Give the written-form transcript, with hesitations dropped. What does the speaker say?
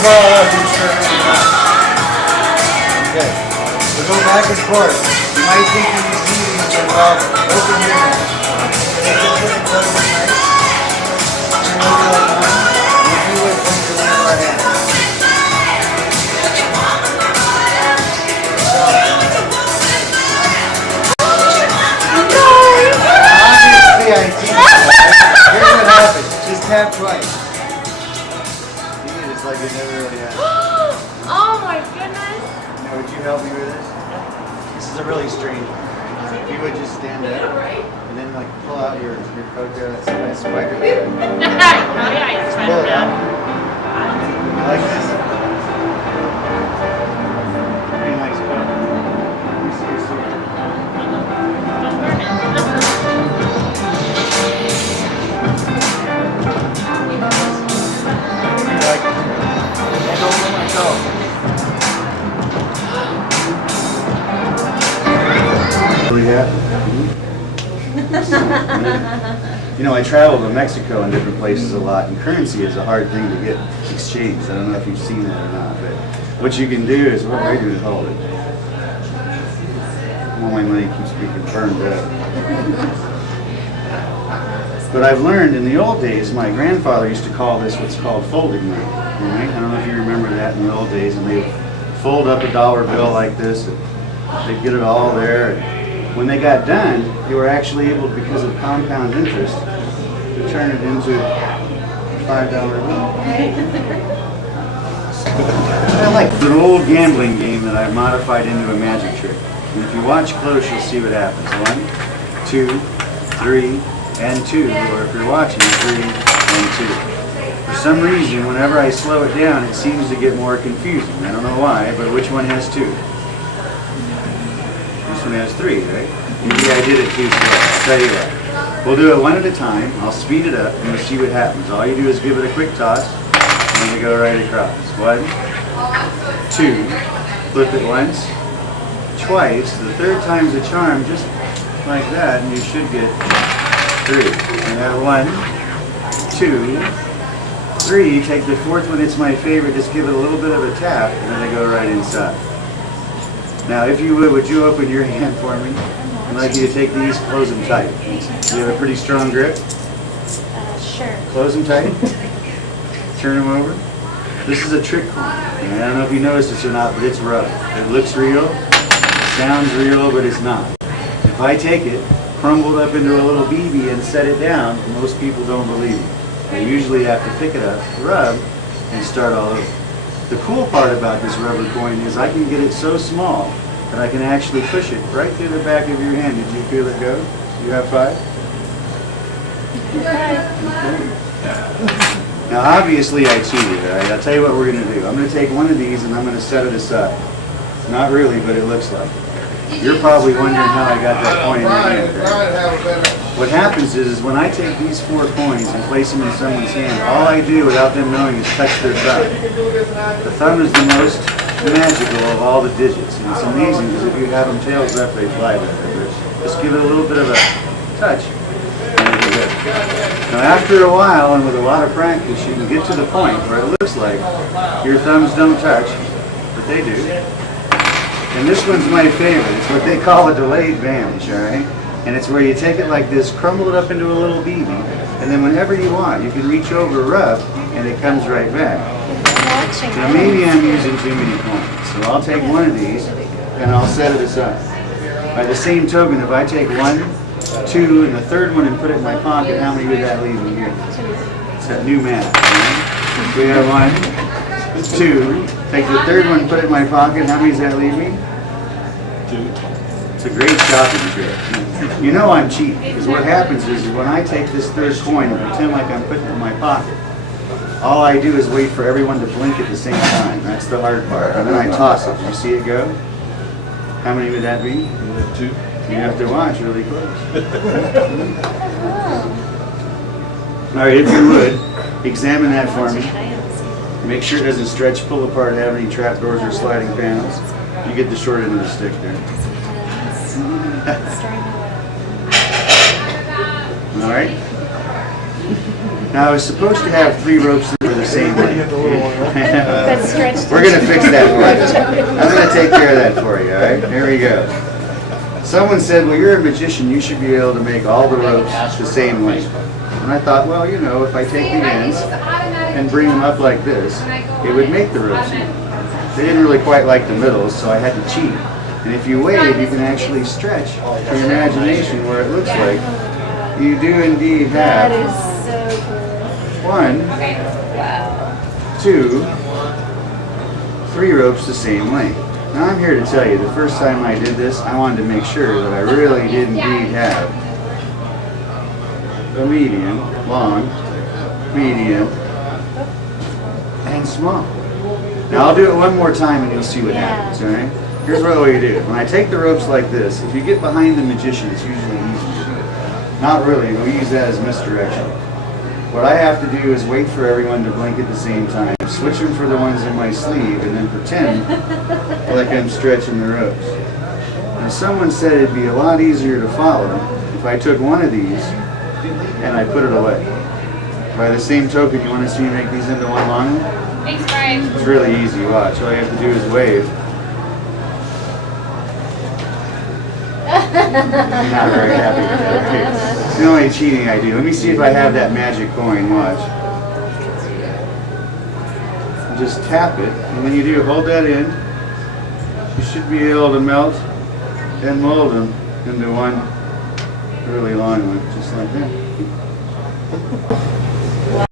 ball up and turn it around. Okay. So go back and forth. You might think you're receiving it, well, open your hand. Okay, just when it goes nice. Turn over like one. We'll do it when you leave our hand. Obviously, I teach you. Here's what happens. Just tap twice. It's like it never really happened. Oh my goodness. Now, would you help me with this? This is a really strange one. So if you would just stand up and then like pull out your coat there, that's my spider. Oh yeah, it's fine. Pull it out. Like this. Pretty nice coat. Let me see your suit. Like, hand over my toe. You know, I travel to Mexico and different places a lot, and currency is a hard thing to get exchanged. I don't know if you've seen that or not, but what you can do is, what I do is hold it. All my money keeps being burned up. But I've learned in the old days, my grandfather used to call this what's called folding money. Right? I don't know if you remember that in the old days, and they'd fold up a dollar bill like this, and they'd get it all there. And when they got done, you were actually able, because of compound interest, to turn it into a $5 bill. I like an old gambling game that I've modified into a magic trick. And if you watch close, you'll see what happens. 1, 2, 3, and 2. Or if you're watching, 3 and 2. For some reason, whenever I slow it down, it seems to get more confusing. I don't know why, but which one has 2? This one has 3, right? Maybe I did it too slow. I'll tell you what. We'll do it one at a time. I'll speed it up and you'll see what happens. All you do is give it a quick toss and then we go right across. 1, 2, flip it once, twice. The third time's a charm, just like that, and you should get 3. And that 1, 2, 3. Take the fourth one, it's my favorite. Just give it a little bit of a tap and then they go right inside. Now, if you would you open your hand for me? I'd like you to take these, close them tight. Do you have a pretty strong grip? Sure. Close them tight. Turn them over. This is a trick coin. And I don't know if you noticed this or not, but it's rubber. It looks real, sounds real, but it's not. If I take it, crumble it up into a little BB and set it down, most people don't believe it. They usually have to pick it up, rub, and start all over. The cool part about this rubber coin is I can get it so small that I can actually push it right through the back of your hand. Did you feel it go? You have 5? Okay. Now obviously I cheated, all right? I'll tell you what we're going to do. I'm going to take one of these and I'm going to set it aside. Not really, but it looks like it. You're probably wondering how I got that coin in your hand. What happens is when I take these 4 coins and place them in someone's hand, all I do without them knowing is touch their thumb. The thumb is the most magical of all the digits, and it's amazing because if you have them tails up, they fly better. Just give it a little bit of a touch, and it'll be good. Now after a while, and with a lot of practice, you can get to the point where it looks like your thumbs don't touch, but they do. And this one's my favorite. It's what they call a delayed vanish, all right? And it's where you take it like this, crumble it up into a little BB, and then whenever you want, you can reach over, rub, and it comes right back. Now maybe I'm using too many coins, so I'll take one of these and I'll set it aside. By the same token, if I take 1, 2, and the third one and put it in my pocket, how many would that leave me here? It's that new math. Right? We have 1, 2, take the third one and put it in my pocket, how many does that leave me? 2. It's a great shopping trick. You know I'm cheap, because what happens is when I take this third coin and pretend like I'm putting it in my pocket, all I do is wait for everyone to blink at the same time. That's the hard part. And then I toss it. You see it go? How many would that be? 2. You have to watch really close. All right, if you would, examine that for me. Make sure it doesn't stretch, pull apart, have any trap doors or sliding panels. You get the short end of the stick there. All right. Now I was supposed to have 3 ropes over the same length. That stretched. We're gonna fix that for you. I'm gonna take care of that for you, all right? Here we go. Someone said, well, you're a magician, you should be able to make all the ropes the same length. And I thought, well, you know, if I take the ends and bring them up like this, it would make the ropes even. They didn't really quite like the middles, so I had to cheat. And if you wave, you can actually stretch your imagination where it looks like you do indeed That have is so cool. 1, Wow. 2, 3 ropes the same length. Now I'm here to tell you, the first time I did this, I wanted to make sure that I really did indeed have a medium, long, medium, and small. Now I'll do it one more time and you'll see what happens, all right? Here's what we do. When I take the ropes like this, if you get behind the magician, it's usually easy to do. Not really, we'll use that as misdirection. What I have to do is wait for everyone to blink at the same time, switch them for the ones in my sleeve, and then pretend like I'm stretching the ropes. Now someone said it'd be a lot easier to follow if I took one of these and I put it away. By the same token, you want to see me make these into one long one? Thanks, Brian. It's really easy, watch. All you have to do is wave. I'm not very happy with that. Okay. It's the only cheating I do. Let me see if I have that magic coin, watch. Just tap it, and when you do, hold that in. You should be able to melt and mold them into one really long one, just like that.